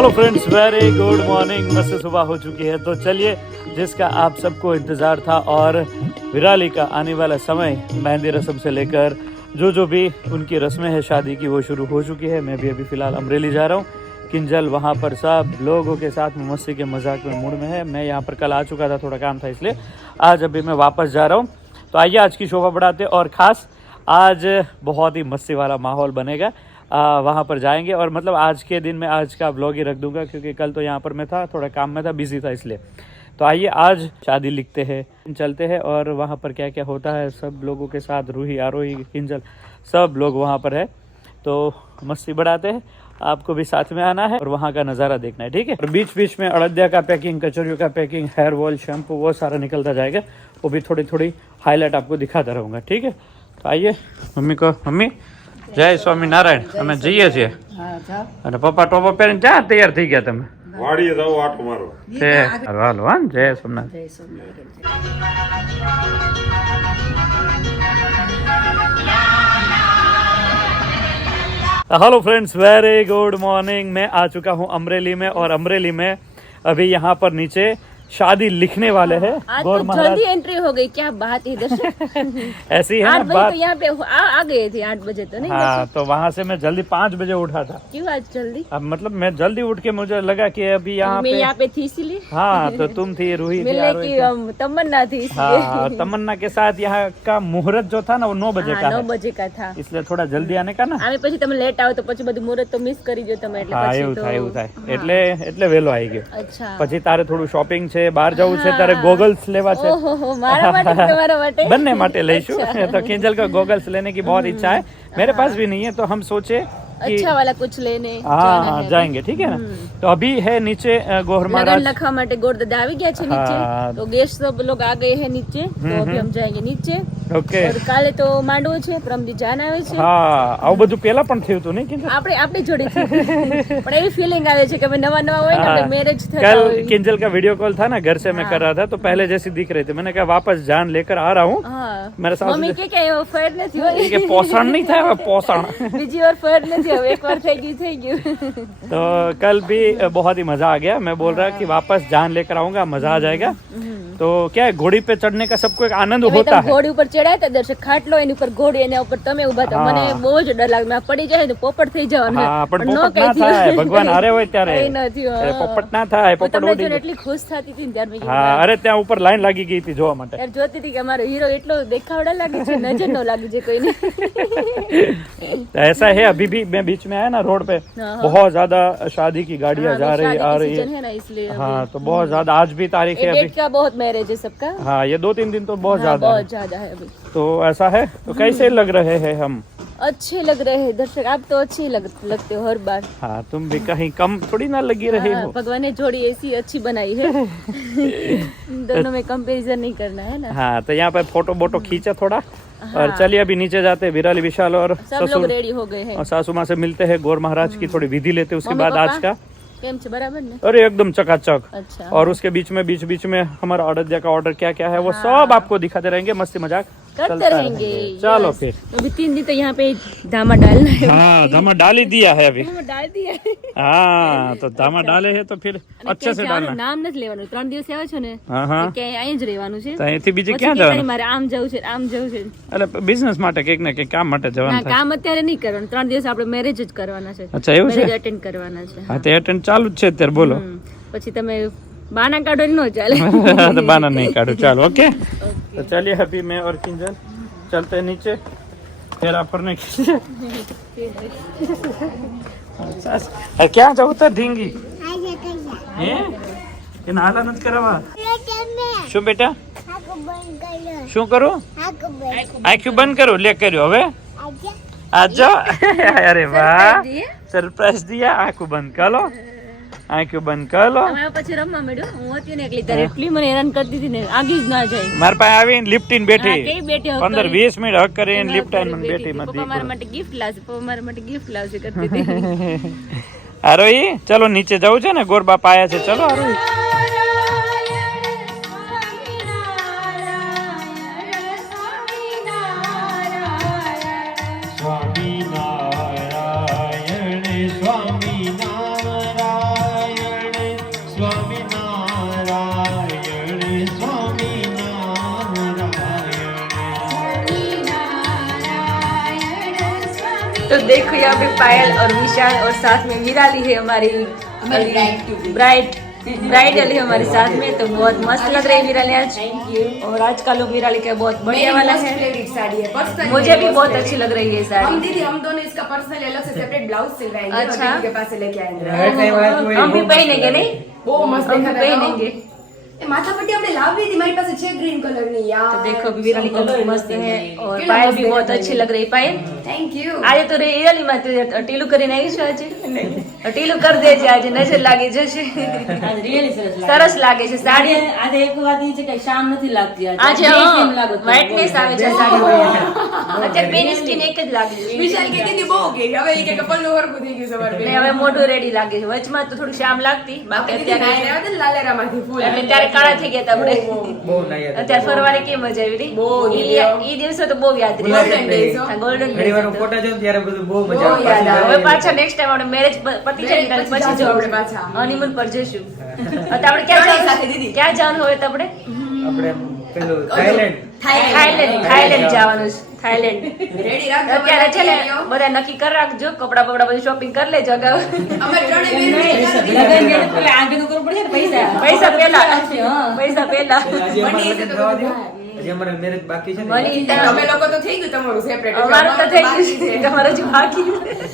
Hello friends, very good morning. मस्त सुबह हो चुकी है, तो चलिए जिसका आप सबको इंतज़ार था और विराली का आने वाला समय, मेहंदी रस्म से लेकर जो भी उनकी रस्में हैं शादी की, वो शुरू हो चुकी है। मैं भी अभी फ़िलहाल अमरेली जा रहा हूँ। किंजल वहाँ पर सब लोगों के साथ में मस्ती के मजाक में मूड में है। मैं यहाँ पर कल आ चुका था, थोड़ा काम था, इसलिए आज अभी मैं वापस जा रहा हूँ। तो आइए आज की शोभा बढ़ाते, और ख़ास आज बहुत ही मस्ती वाला माहौल बनेगा। वहाँ पर जाएंगे, और मतलब आज के दिन में आज का व्लॉग ही रख दूंगा, क्योंकि कल तो यहाँ पर मैं था, थोड़ा काम में था, बिजी था, इसलिए। तो आइए आज शादी लिखते हैं, चलते हैं, और वहाँ पर क्या क्या होता है सब लोगों के साथ, रूही, आरोही, किंजल, सब लोग वहाँ पर है। तो मस्ती बढ़ाते हैं, आपको भी साथ में आना है और वहाँ का नज़ारा देखना है, ठीक है। और बीच बीच में अड़दिया का पैकिंग, कचौरियों का पैकिंग, हेयर वॉल, शैम्पू, वो सारा निकलता जाएगा। वो भी थोड़ी थोड़ी हाईलाइट आपको दिखाता रहूँगा, ठीक है। तो आइए, मम्मी को, मम्मी जय स्वामीनारायण, અમે જઈએ છીએ અને પપ્પા ટોપો પહેરીને ક્યાં તૈયાર થઈ ગયા તમે? વાડીએ જાવ આટો મારો છે હાલો હા, જય Somnath. Hello friends, very good morning. मैं आ चुका हूँ अमरेली में, और अमरेली में अभी यहाँ पर नीचे शादी लिखने वाले हैं। आज तो जल्दी एंट्री हो गई, क्या बात है दर्शक। ऐसी है ना 8 बजे बात। तो यहाँ पे आ गए थे, 8 बजे तो नहीं। हाँ, तो वहाँ से मैं जल्दी 5 बजे उठा था। क्यों आज जल्दी? अब मतलब मैं जल्दी उठ के मुझे लगा कि अभी यहाँ मैं पे, यहाँ पे थी इसीलिए। हाँ, तो तुम थी, रूही थी, मिलने आरोही की थी। तमन्ना थी हाँ, इसलिए। और तमन्ना के साथ यहाँ का मुहूर्त जो था ना, वो 9 बजे का 9 है, बजे का था, इसलिए थोड़ा जल्दी आने का ना। આમે પછી તમે લેટ આવો તો પછી બધું મુહૂર્ત તો મિસ કરી જો તમે, એટલે હા, પછી એવું તો થાય, એવું થાય, એટલે વેલો આવી ગયો। અચ્છા। પછી તારે થોડું શોપિંગ છે, બહાર જવું છે, તારે ગોગલ્સ લેવા છે। ઓહો, મારા માટે કે તમારા માટે? બંને માટે લઈશું। તો કિંજલ को गॉगल्स लेने की बहुत इच्छा है, मेरे पास भी नहीं है, तो हम सोचे कि अच्छा वाला कुछ लेने हाँ जाएंगे, ठीक है ना। तो अभी है नीचे गोहर लगन महाराज, लखा માટે ગોરદાદા આવી ગયા છે नीचे। हाँ। तो गेस्ट सब लोग आ गए हैं नीचे, तो अभी हम जाएंगे नीचे। ओके। और કાલે તો માંડવો છે, પરમદી જાન આવે છે। હા, આવું બધું પેલા પણ થયું હતું નહીં કિંજલ? આપણી જોડે છે, પણ એવી ફીલિંગ આવે છે કે અમે નવા હોય ને, આપણે મેરેજ થતા कल હોય। किंजल का वीडियो कॉल था ना, घर से मैं कर रहा था, तो पहले जैसी दिख रही थी। मैंने कहा वापस जान लेकर आ रहा हूँ। હા, मेरे साथ મમ્મી કે એવો ફેર નથી હોય, કે પોષण नहीं था, वो पोषण। બીજી વાર ફેર નથી હવે, એકવાર થઈ ગયું। तो कल भी बहुत ही मजा आ गया। मैं बोल रहा कि वापस जान लेकर आऊंगा, मजा आ जाएगा। तो क्या है, घोड़ी पे चढ़ने का सबको एक आनंद होता है। ઘોડી ઉપર ચડાય તો દર્શક ખાટલો, એની ઉપર ઘોડી, એના ઉપર તમે ઉભા હતા। મને બહુ જ ડર લાગે, મેં પડી જાય તો પોપટ થઈ જવાનું। હા, પણ નો પોપટ કઈ ના થાય, થયું। ભગવાન હારે હોય ત્યારે કઈ ન થયું, હા। પોપટ ના થાય, હું પોપટ તમને ઉડી જોઈને જાય। એટલી ખુશ થતી હતી ને ત્યારે મેં કીધું, હા, અરે ત્યાં ઉપર લાઈન લાગી ગઈ थी જોવા માટે। यार જોતી હતી કે અમારો હીરો એટલો દેખાવડા લાગે છે, નજર ન લાગી છે કોઈને। ऐसा है, अभी भी मैं बीच में आया ना रोड पे, बहुत ज्यादा शादी की गाड़ियां जा रही आ रही सीजन है। है ना, इसलिए हाँ, तो बहुत ज्यादा आज भी तारीख है डेट अभी। का बहुत मैरिज है सबका। हाँ, ये 2-3 दिन तो बहुत हाँ, ज्यादा है। बहुत ज्यादा है अभी। तो ऐसा है, तो कैसे लग रहे हैं हम? अच्छे लग रहे हैं दर्शक, आप तो अच्छे लगते हो हर बार। हाँ, तुम भी कहीं कम थोड़ी ना लगी रही हाँ, हो। भगवान ने जोड़ी ऐसी अच्छी बनाई है। दोनों में कंपैरिजन नहीं करना है ना। हाँ, तो यहाँ पे फोटो बोटो खींचा थोड़ा, और चलिए अभी नीचे जाते हैं। विराली, विशाल और सब लोग ससुर रेडी हो गए हैं। और सासू माँ से मिलते हैं, गौर महाराज की थोड़ी विधि लेते हैं, उसके मम्मी बाद आज पापा? का। केम छे, बराबर ने? अरे एकदम चकाचक। अच्छा। और उसके बीच में हमारा अड़दिया का ऑर्डर क्या क्या है, वो सब आपको दिखाते रहेंगे, मस्ती मजाक करते चलता रहेंगे। चलो यस। फिर। अभी 3 दिन तो यहाँ पे धामा डालना है। हाँ, धामा डाल ही दिया है अभी। धामा डाल दिया है। हाँ, तो धामा डाले है तो फिर अच्छे से डालना। નામ નથી લેવાનું, 3 દિવસ આવ્યો છો ને, હા હા, કે અહીં જ રહેવાનું છે। તો અહીંથી બીજે પછી ક્યાં કે જવાનું? મારે આમ જવું છે, આમ જવું છે। એટલે બિઝનેસ માટે કંઈક ને કંઈક કામ માટે ના, જવાનું થાય। કામ અત્યારે નહીં કરવાનું, 3 દિવસ આપણે મેરેજ જ કરવાના છે। અચ્છા, એવું છે? મેરેજ અટેન્ડ કરવાના છે। હા, તો એટેન્ડ ચાલુ જ છે અત્યારે, બોલો। પછી તમે બાના કાઢો ન ચાલે। तो बाना नहीं काटो, चलो ओके। तो चलिए अभी मैं और किंजल चलते हैं नीचे, फिर आप करने के लिए। क्या जाऊ तो ढींगी ये नाला नत करावा। શું બેટા, શું કરું? આંખો બંધ કરો, લે કર્યો હવે। आ जाओ। अरे वाह, सरप्राइज दिया। आंखों बंद कर लो, आंखों बंद कर लो। અમારા પછી રમવા મળ્યો, હું હતી ને એકલી, ત્યારે એટલી મને હેરાન કરતી હતી ને, આગી જ ના જાય। મારા પાસે આવીને લિફ્ટીને બેઠી, હા, કેવી બેઠી હક 15-20 મિનિટ હક કરીને લિફ્ટાઈને મને બેઠી, મત પપ્પા મારા માટે ગિફ્ટ લાવશે, પપ્પા મારા માટે ગિફ્ટ લાવશે કરતી હતી। આરોહી ચલો નીચે જવું છે ને, ગોર બાપ આયા છે, ચલો આરોહી। સ્વામી નારાયણ સ્વામી નારાયણ देखो यहाँ पे पायल और विशाल और साथ में विराली है हमारी ब्राइडल है हमारे साथ में, तो बहुत मस्त लग रही है विराली आज। और आज का लुक विराली का बहुत बढ़िया वाला है। फेवरेट साड़ी है पर्सनल, मुझे भी बहुत अच्छी लग रही है साड़ी। हम दोनों इसका पर्सनल अलग से सेपरेट ब्लाउज सिलवाएंगे और अच्छा। दीदी के पास से लेके आएंगे। हम भी पहनेंगे नहीं, वो मस्त हम भी देखा था पहनेंगे। माथा पट्टी આપણે લાવી હતી મારી પાસે છે ગ્રીન કલર ની યાર। तो देखो अभी विराली का लुक मस्त है और पायल भी बहुत अच्छी लग रही है। पायल થેન્ક યુ। આજે તો વિરાલી માં ટીલું કરીને આવી છું આજે ટીલું કરી દેજે આજે નજર લાગી જશે સરસ લાગે છે સાડી આજે એક વાત એ છે કે શામ નથી લાગતી આજે વ્હાઇટનેસ આવે છે સાડી અત્યારે બેની સ્કિન એક જ લાગે છે વિશાલ કે દીદી બહુ કે હવે એ કે કપલ નો વર્ક થઈ ગયું સવાર ને હવે મોઢું રેડી લાગે છે વચમાં તો થોડું શામ લાગતી બાકી અત્યારે અત્યારે લાલેરા માંથી ફૂલ એટલે ત્યારે કાળા થઈ ગયા હતા આપણે બહુ નાયા અત્યારે ફરવાની કેમ મજા આવી રહી બહુ ઈ દિવસો તો બહુ યાદ રહી Golden days, હો. ગોલ્ડન ઘણી વાર હું ફોટા જોઉં ત્યારે બધું બહુ મજા બહુ યાદ આવે. હવે પાછા નેક્સ્ટ ટાઈમ આપણે મેરેજ પતી જાય ને Marriage પછી પછી જવું આપણે પાછા. હનીમૂન પર જઈશું આપણે ક્યાં ત્રણેય સાથે જવાનું દીદી. ક્યાં જવાનું હોય તો આપણે આપણે પેલું થાઈલેન્ડ થાઈલેન્ડ જવાનું છે થાઈલેન્ડ રેડી રાખજો અત્યારે છે ને બધા નક્કી કરી રાખજો કપડા બપડા બધું શોપિંગ કરી લેજો અગાઉ અમે ત્રણેય બેન આગળ કરવું પડશે ને પૈસા પૈસા પેલા પૈસા પેલા હજી અમારે મળી લગ્ન તો થવા દો. બધું. હજી અમારે મેરેજ બાકી છે ને મળી તમે લોકો તો થઈ ગયું તમારું સેપરેટ અમારું તો થઈ ગયું છે તમારું જ બાકી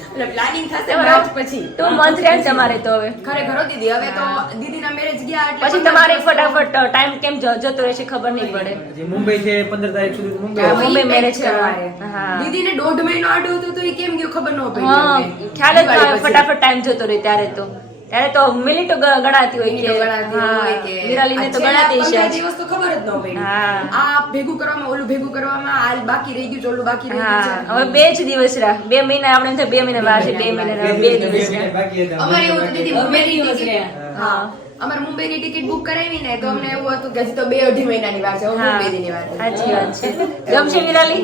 એટલે પ્લાનિંગ થશે માર્ચ પછી 2 મંથ રહ્યા ને તમારે તો હવે ખરેખર હો દીદી હવે તો દીદીના મેરેજ ગયા એટલે પછી તમારે ફટાફટ ટાઈમ કેમ જતો રહેશે ખબર નહીં પડે હજી મુંબઈ છે 15 તારીખ સુધી મુંબઈ હા, આવશે. મુંબઈ marriage કરવારે. હા. દીદીને 1.5 મહિનો આડો હતો તો એ કેમ ગયો ખબર ન પડી હા અમને. ખ્યાલ જ ના આવે દિવાળી પછી. ફટાફટ ટાઈમ જતો રહે ત્યારે તો મિનિટો ગણાતી હોય મિનિટો ગણાતી હા, હોય કે વિરાલીને તો આ ગણાતી છેલ્લા છે 15 દિવસ તો ખબર જ ન પડી હા. આ ભેગું કરવામાં ઓલું ભેગું કરવામાં આ બાકી રહી ગયું ઓલું બાકી રહી હા ગયું છે. હવે 2 જ દિવસ રહ્યા 2 મહિના આપણે એમ થાય 2 મહિના વાર છે 2 મહિના રહ્યા, 2 દિવસ રહ્યા. બાકી હતા. અમારે એવું હતું દીદી મુંબઈની દિવસ ticket- રહ્યા. હા અમારે મુંબઈની ટિકિટ બુક કરાવી ને તો અમને એવું હતું કે હજી તો 2-2.5 મહિનાની વાર છે હવે હા, મુંબઈ દીની વાત છે. સાચી વાત છે ગમશે વિરાલી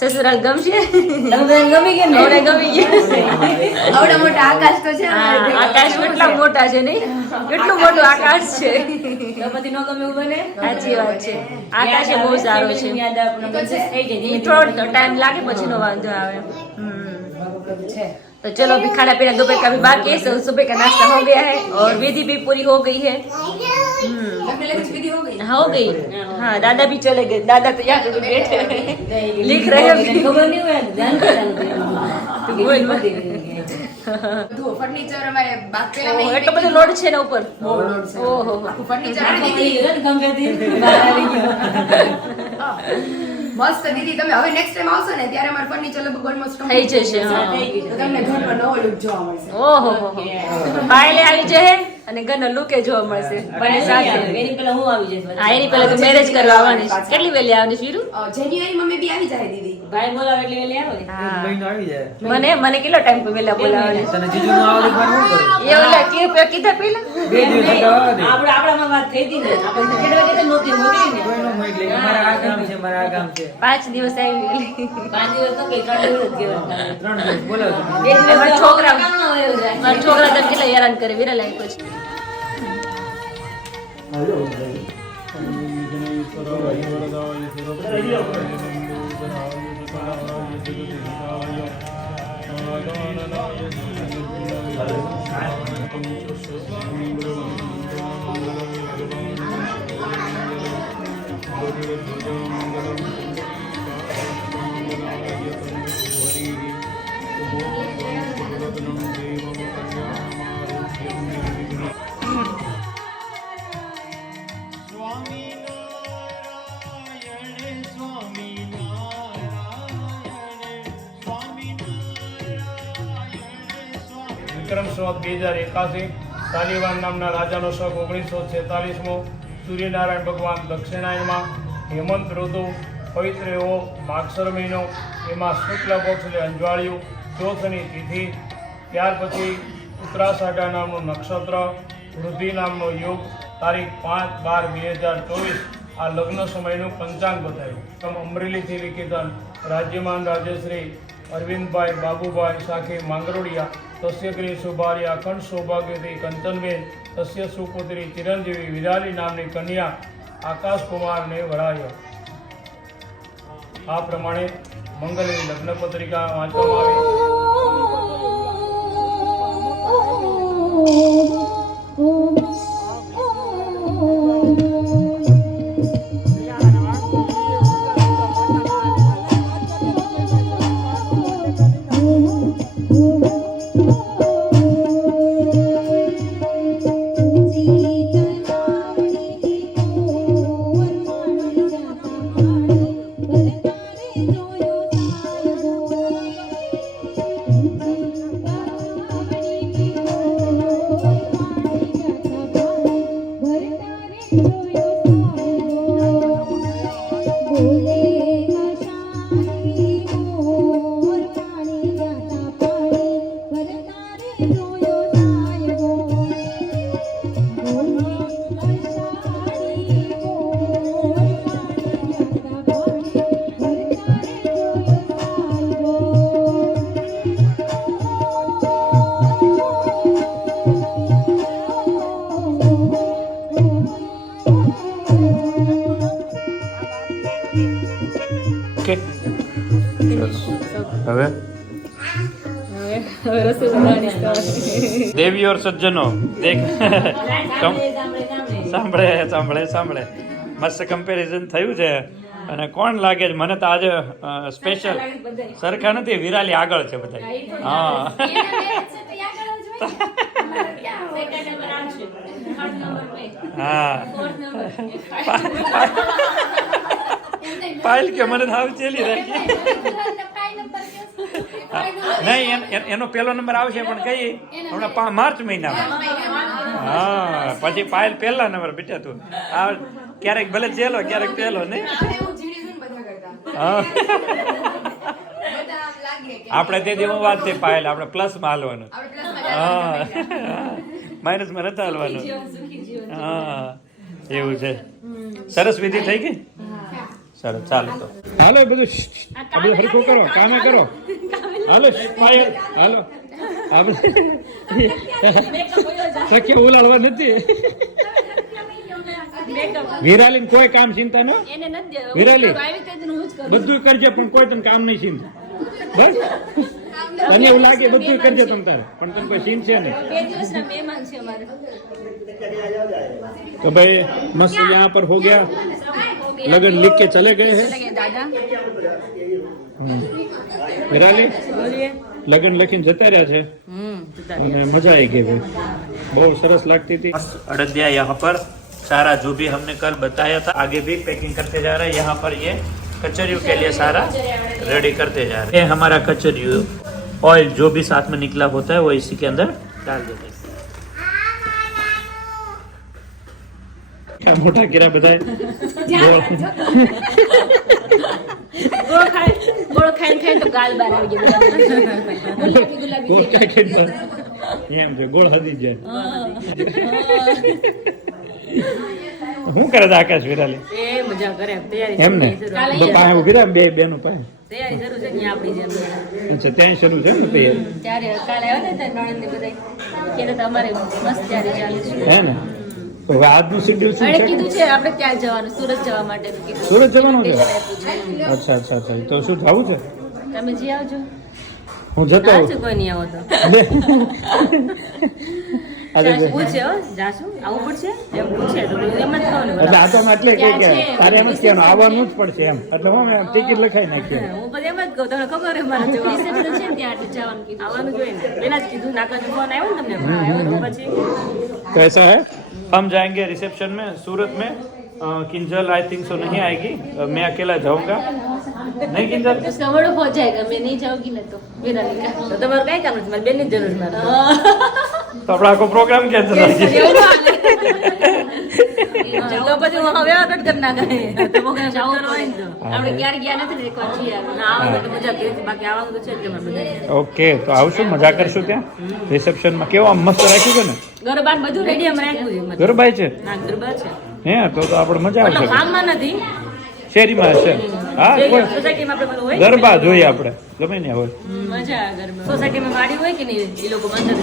સસુરાલ ગમશે તમે બધાને ગમી ગયા ને હવે ગમી ગયા આવડા મોટા આકાશ તો છે અમારે હા, ભેગા. આકાશ કેટલા મોટા છે નહીં કેટલું મોટું આકાશ છે તો પછી નો ગમે એવું બને સાચી વાત છે આકાશ એ બહુ સારો છે યાદ આપણને તો છે. થઈ જાય થોડો ટાइम लागे પછી નો વાંધો આવે છે तो चलो अभी खाना पीना दोपहर का भी बाकी है सुबह का नाश्ता हो गया है और विधि भी पूरी हो गई है લગ્ન લગ્ન વિધિ હો ગઈ हो गई हाँ दादा भी चले गए दादा तो यहाँ पे बैठे हैं, लिख रहे हैं ખબર નહીં હોય ધ્યાન બોલ, બોલ. બધું ફર્નિચર અમારે બાદ પેલા મેં એટલો બધો લોડ છે ને ઉપર બહુ લોડ છે. ઓહો આખું ફર્નિચર મસ્ત દીદી તમે હવે નેક્સ્ટ ટાઈમ આવશો ને ત્યારે અમારું ફર્નિચર લગભગ ઓલમોસ્ટ થઈ જશે હા. તો તમને ઘરમાં નવો લુક જોવા મળશે ઓહો પાયલે આવી જશે અને ઘરનો લુકે જોવા મળશે બંને સાથે એની પેલા હું આવી જઈશ હા એની પહેલા તો મેરેજ કરવા આવવાની છે. કેટલી વહેલી આવવાની છે વીરુ? જાન્યુઆરીમાં મે બી આવી જાય દીદી ભાઈ બોલાવે એટલે વેલી આવે એક હા. મહિનો આવી જાય મને કેટલો ટાઈમ પહેલા બોલાવવાની તને જીજુ નો આવે તો શું કરું એ ઓલા કીધા પહેલા 2 દિવસ અગાઉ દે આપણામાં વાત થઈ હતી ને આપણે કેટલા વાગે નહોતી મોકલી ને કોઈ નો મોકલે કે મારા આ કામ છે મારા આ કામ છે 5 દિવસ આવી ગયેલી 5 દિવસ તો કઈ 3 દિવસ જ કહેવાય 3 દિવસ બોલાવો તમે. બે દિવસ મારા તો છોકરા કામમાં વયો જાય. મારા છોકરા તને કેટલા હેરાન કરે વિરા લાગ્યો છે વિક્રમ સંવત 2081 તાલિબાન નામના રાજાનો શક 1946મો સૂર્યનારાયણ ભગવાન દક્ષિણાયનમાં હેમંત ઋતુ પવિત્ર એવો માગસર મહિનો એમાં શુક્લ પક્ષ એટલે અંજવાળિયું ચોથની તિથિ ત્યાર પછી ઉત્તરાષાઢા નામનું નક્ષત્ર વૃદ્ધિ નામનો યુગ તારીખ 5/12/2024 આ લગ્ન સમયનું પંચાંગ બતાવ્યું અમરેલીથી લિખિતન રાજ્યમાન રાજ્યશ્રી અરવિંદભાઈ બાબુભાઈ સાખી માંગરોડિયા તસ્યગ્રી શુભારી અખંડ સૌભાગ્યથી કંચનબેન તસ્ય સુપુત્રી ચિરંજીવી વિરાલી નામની કન્યા આકાશકુમારને વરાયો. આ પ્રમાણે મંગલની લગ્ન પત્રિકા વાંચવામાં આવી. ઓકે હવે દેવી ઓર સજ્જનો દેખ સાંભળે સાંભળે સાંભળે મસ્ત કમ્પેરિઝન થયું છે અને કોણ લાગે છે મને તો આજે સ્પેશિયલ સરખા નથી વિરાલી આગળ છે બધા હા હા પાયલ કે મને હાવ ચેલી રાખી નહીં એનો પહેલો નંબર આવશે પણ કઈ હમણાં માર્ચ મહિનામાં હા પછી પાયલ પહેલા નંબર બેટા તું આ ક્યારેક ભલે ચેલો ક્યારેક પહેલો નહીં હા આપણે તે દિવસ વાત છે પાયલ આપણે પ્લસમાં હાલવાનું હા માઇનસમાં નથી હાલવાનું હા એવું છે સરસ વિધિ થઈ ગઈ સરસ ચાલો તો હાલો બધું હરખું કરો કામે કરો હાલો પાયલ હાલો શક્ય ઉલાડવા નથી વિરાલી કોઈ કામ ચિંતા ન વિરાલી બધું કરજે પણ કોઈ તને કામ નહીં ચિંતા બસ તને એવું લાગે બધું કરજે તમ તારે પણ તને કોઈ ચીન છે નહીં तो भाई मस्त यहाँ पर हो गया लगन लिख के चले गए हैं विराली लगन લખીને જતા રહ્યા છે અને મજા आई गई भाई बहुत सरस लगती थी अयोध्या यहाँ पर सारा जो भी हमने कल बताया था आगे भी पैकिंग करते जा रहे हैं यहाँ पर ये कचरियों के लिए सारा रेडी करते जा रहे हैं हमारा कचरियों ऑयल जो भी साथ में निकला होता है वो इसी के अंदर डाल देते हैं મોટા કેરા બધા ગોળ ખાઈને તો ગાલ બાર આવી ગયો ગોળ ખાઈને એમ છે ગોળ હદી જાય શું કરે છે આકાશ વિરાલી એ મજા કરે તૈયારી એમ ને તો પાસે ઉભી રહે બે બેનું પાસે તૈયારી શરૂ છે ને આપણી જેમ અચ્છા ત્યાં શરૂ છે ને તૈયારી ત્યારે કાલે આવ્યા ને નણંદ ને બધા કે અમારે મસ્ત ત્યારે ચાલે છે હે ને તો હવે આજનું શેડ્યુલ શું અરે છે કીધું છે આપણે ત્યાં જવાનું સુરત જવા માટે કીધું સુરત જવાનું છે અચ્છા અચ્છા અચ્છા તો શું થવું છે તમે જી આવજો હું જતો આવજો કોઈ નહીં આવો તો પૂછે જાશું આવું પડશે એમ પૂછે તો એમ જ કહું ને એટલે આ તો એટલે કે તારે એમ જ કહેવાનું આવવાનું જ પડશે એમ એટલે હું ટિકિટ લખાઈ નાખી હું પછી એમ જ કહું તમને ખબર હોય મારે રિસેપ્શન છે ને ત્યાં જવાનું કીધું આવવાનું જોઈએ ને પેલા જ કીધું નાકા ફોન આવ્યો ને તમને આવ્યો પછી तो ऐसा है हम जाएंगे रिसेप्शन में सूरत में किंजल आई थिंक सो नहीं आएगी मैं अकेला जाऊंगा नहीं किंजल उसका बड़ो हो जाएगा मैं नहीं जाऊंगी ना तो विराली का तो तुम्हारे कई काम है बेन ની જરૂર ના तो अपना को प्रोग्राम कैंसिल हो गया ચલો પછી હું હવે કટ કરી નાખે તો મોકે જાવ તો આપણે ક્યારે ગયા નથી ને એકવાર જી આવ્યા આવો તો મજા કરી બાકી આવવાનું તો છે જ તમારે બધા ઓકે તો આવશું મજા કરશું ત્યાં રિસેપ્શન માં કેવું આમ મસ્ત રાખ્યું છે ને ગરબા બધું રેડી અમે રાખ્યું છે ગરબાઈ છે ના ગરબા છે હે તો આપણે મજા આવશે કામમાં નથી શેરીમાં છે હા સોસાયટીમાં આપણે પેલું હોય ગરબા જોઈએ આપણે ગમે ને હોય મજા આવે ગરબા સોસાયટીમાં વાડી હોય કે નહીં એ લોકો બંધ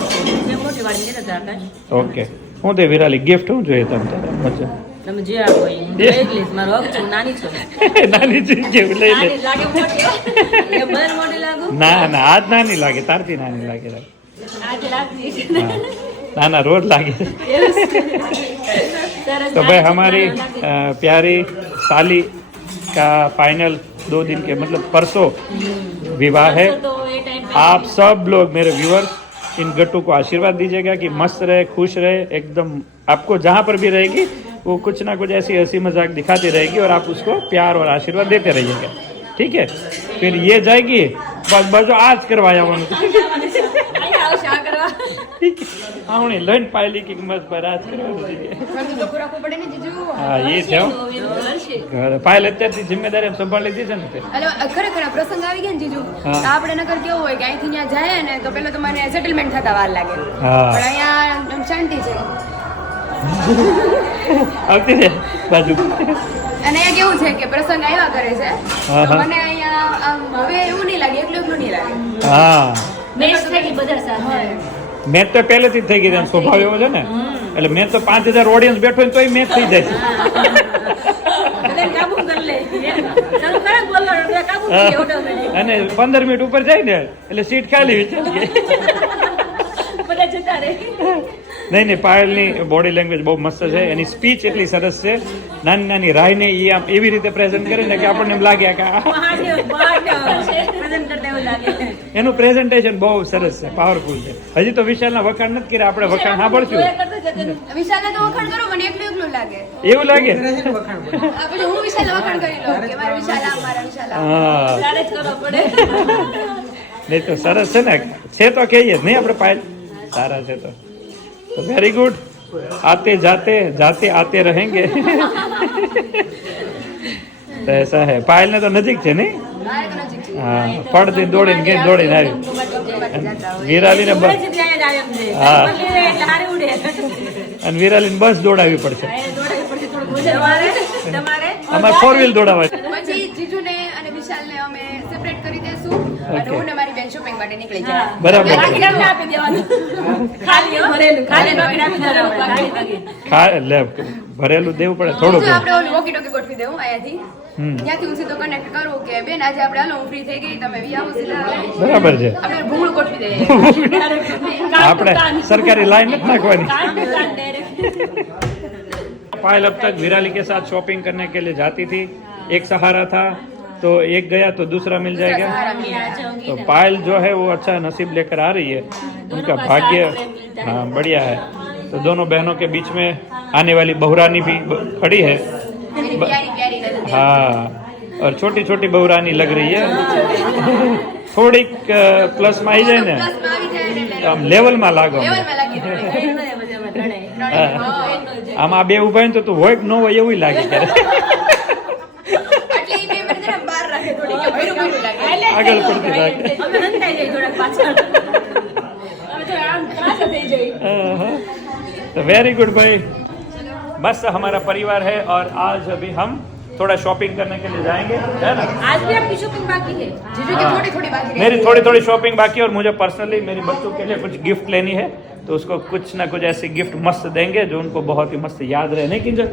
છે મોટી વાડી ને હતા આકાશ ઓકે હું તે વિરાલી ગિફ્ટ હું જોઈએ તમ તારે મજા તમે જે આપો એ ઇંગ્લિશ મારો હક છે નાની છો નાની ચીજ જેવું લઈ લે નાની લાગે મોટી એ બન મોટી લાગુ ના ના આજ નાની લાગે તારથી નાની લાગે આજે લાગતી હા. ना ना रोज लागे तो भाई हमारी प्यारी साली का फाइनल 2 दिन के मतलब परसों विवाह है। तो ये टाइम पे आप सब लोग मेरे व्यूअर्स इन गट्टू को आशीर्वाद दीजिएगा कि मस्त रहे, खुश रहे, एकदम आपको जहाँ पर भी रहेगी वो कुछ ना कुछ ऐसी हंसी मजाक दिखाती रहेगी और आप उसको प्यार और आशीर्वाद देते रहिएगा, ठीक है। फिर ये जाएगी बस बस आज करवाया અહીંયા આવશે આ કરવા ठीक है हमने लर्न पायली की मस्त पर आज करवा दीजिए। ઘરનું ચોખ્ખું રાખવું પડે ને જીજુ. हाँ ये थे પાયલ અત્યારથી જિમ્મેદારી સંભાળી લીધી છે ને તે. અલો, ખરેખર આ પ્રસંગ આવી ગયા ને જીજુ, હા. તો આપણે નકર કેવું હોય કે અહીંથી ત્યાં જાય ને તો પેલો તમારે સેટલમેન્ટ થતા વાર લાગે, હા. પણ અહીંયા આમ શાંતિ છે. આવતી રે બાજુ અને અહીંયા કેવું છે કે પ્રસંગ આવ્યા કરે છે હા, તો હા. મને અહીંયા આમ હવે એવું નહીં લાગે, એકલું એકલું નહીં લાગે. હા મેચ થઈ ગઈ બધા સાથે મેચ તો પહેલેથી જ થઈ ગઈ છે, એનો સ્વભાવ એવો છે ને એટલે મેચ તો 5000 ઓડિયન્સ બેઠો હોય તોય મેચ થઈ જાય બધાને કાબુ કરી લે ચાલુ કરે બોલવાનું એટલે કાબુ થઈ જાય ઓટોમેટિક અને 15 મિનિટ ઉપર જાય ને એટલે સીટ ખાલી વિચારી ગઈ બધા જતા રહે નહીં નહીં પાયલની બોડી લેંગ્વેજ બહુ મસ્ત છે, એની સ્પીચ એટલી સરસ છે, નાની નાની રાયને એ આમ એવી રીતે પ્રેઝન્ટ કરે ને કે આપણને એમ લાગે કે આ મહાદેવ પ્રેઝન્ટ કરતા એવું લાગે એનું પ્રેઝન્ટેશન બહુ સરસ છે, પાવરફુલ છે. હજી તો વિશાલના વખાણ નથી કર્યા, આપણે વખાણ સાંભળશું. વિશાલને તો વખાણ કરો, મને એકલું એકલું લાગે. એવું લાગે પછી હું વિશાલને વખાણ કરી લઉં કે મારા વિશાલ આમ, મારા વિશાલ આમ. હા તારે જ કરવો પડે નહીં તો સરસ છે ને, છે તો કહીએ જ નહીં આપણે પાયલ સારા છે તો વેરી ગુડ. आते जाते जाते आते रहेंगे तो ऐसा है. पायल ने तो नजीक છે નહીં? મારે તો નજીક છે. હા પડતી દોડીને ગઈ દોડીને આવી વિરાલીને બસ હા અને વિરાલીને બસ દોડાવી પડશે. તમારે અમારે 4 વ્હીલ દોડાવાય. પછી જીજુને અને વિશાલને અમે સેપરેટ કરી દેશું અને Okay. હું ને મારી બેન શોપિંગ માટે નીકળી જાય. બરાબર આપી દેવાનું ખાલી ભરેલું ખાલી બાકી આપી દેવાનું લે ભરેલું દેવું પડે થોડું જો ઘણું. આપણે ઓલું વોકી ટોકી ગોઠવી દેવું અહીંયાથી. ત્યાંથી હું સીધો કનેક્ટ કરું કે બેન આજે આપણે હાલો હું ફ્રી થઈ ગઈ, તમે વી આવો સીધા. બરાબર છે. આપણે ભૂંગળું ગોઠવી દઈએ. આપણે સરકારી લાઈન નથી નાખવાની. पायल अब तक विराली के साथ शॉपिंग करने के लिए जाती थी, एक सहारा था तो एक गया तो दूसरा मिल जाएगा. तो पायल जो है वो अच्छा नसीब लेकर आ रही है, उनका भाग्य हाँ बढ़िया है. तो दोनों बहनों के बीच में आने वाली बहुरानी भी खड़ी है. मेरी प्यारी प्यारी नजर. हाँ और छोटी छोटी बहुरानी लग रही है. थोड़ी प्लस में आई जाए ने પ્લસમાં આવી જાય ને તો આમ લેવલમાં લાગો. લેવલમાં લાગી જાય. આમ આ બે ઉભા હોય ને તો તું હોય કે ન હોય એવું લાગે ત્યારે એટલે ઈ બે મને જરા બહાર રાખે થોડી કે ભર્યું ભર્યું લાગે. આગળ પડતી લાગે. અમે હંતાઈ જઈએ થોડાક પાછળ અમે તો આમ ત્રાસ થઈ જઈએ तो वेरी गुड भाई. बस हमारा परिवार है और आज अभी हम थोड़ा शॉपिंग करने के लिए जाएंगे, है ना. आज भी आपकी शॉपिंग बाकी है જીજુ કે થોડી થોડી બાકી રહી. मेरी थोड़ी थोड़ी शॉपिंग बाकी है और मुझे पर्सनली मेरी बच्चों के लिए कुछ गिफ्ट लेनी है, तो उसको कुछ ना कुछ ऐसे गिफ्ट मस्त देंगे जो उनको बहुत ही मस्त याद रहे. नहीं किंजल?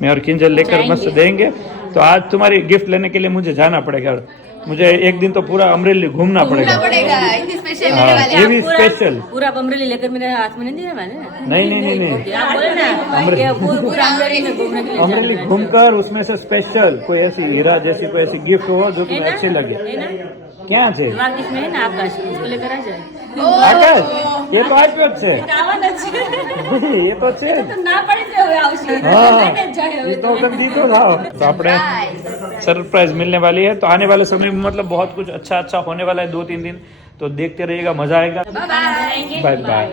मैं और किंजल लेकर मस्त देंगे. तो आज तुम्हारी गिफ्ट लेने के लिए मुझे जाना पड़ेगा. मुझे एक दिन तो पूरा अमरेली घूमना घूमना पड़ेगा. पड़ेगा. इतनी स्पेशल हाँ, मिलने वाले ये आप. भी स्पेशल. पूरा अमरेली लेकर मेरे हाथ में नहीं देने वाले ना नहीं नहीं नहीं नहीं आप बोले ना अमरेली- कि पूरा अमरेली में घूमने के लिए अमरेली घूमकर उसमें से स्पेशल कोई ऐसी हीरा जैसी कोई ऐसी गिफ्ट हो जो तुम्हें अच्छी लगे. है ना क्या છે? दिमाग इसमें है ना आपका उसको लेकर आ जाए આકાશ એ તો આપ્યો જ છે. આવવાના છે એ તો છે જ. તો ના પડે તો હવે આવશે हाँ લઈને જ જાય હવે ये तो कर दी तो था. तो अपने सरप्राइज मिलने वाली है. तो आने वाले समय में मतलब बहुत कुछ अच्छा अच्छा होने वाला है 2-3 दिन, तो देखते रहिएगा, मजा आएगा. बनाएंगे बाय बाय.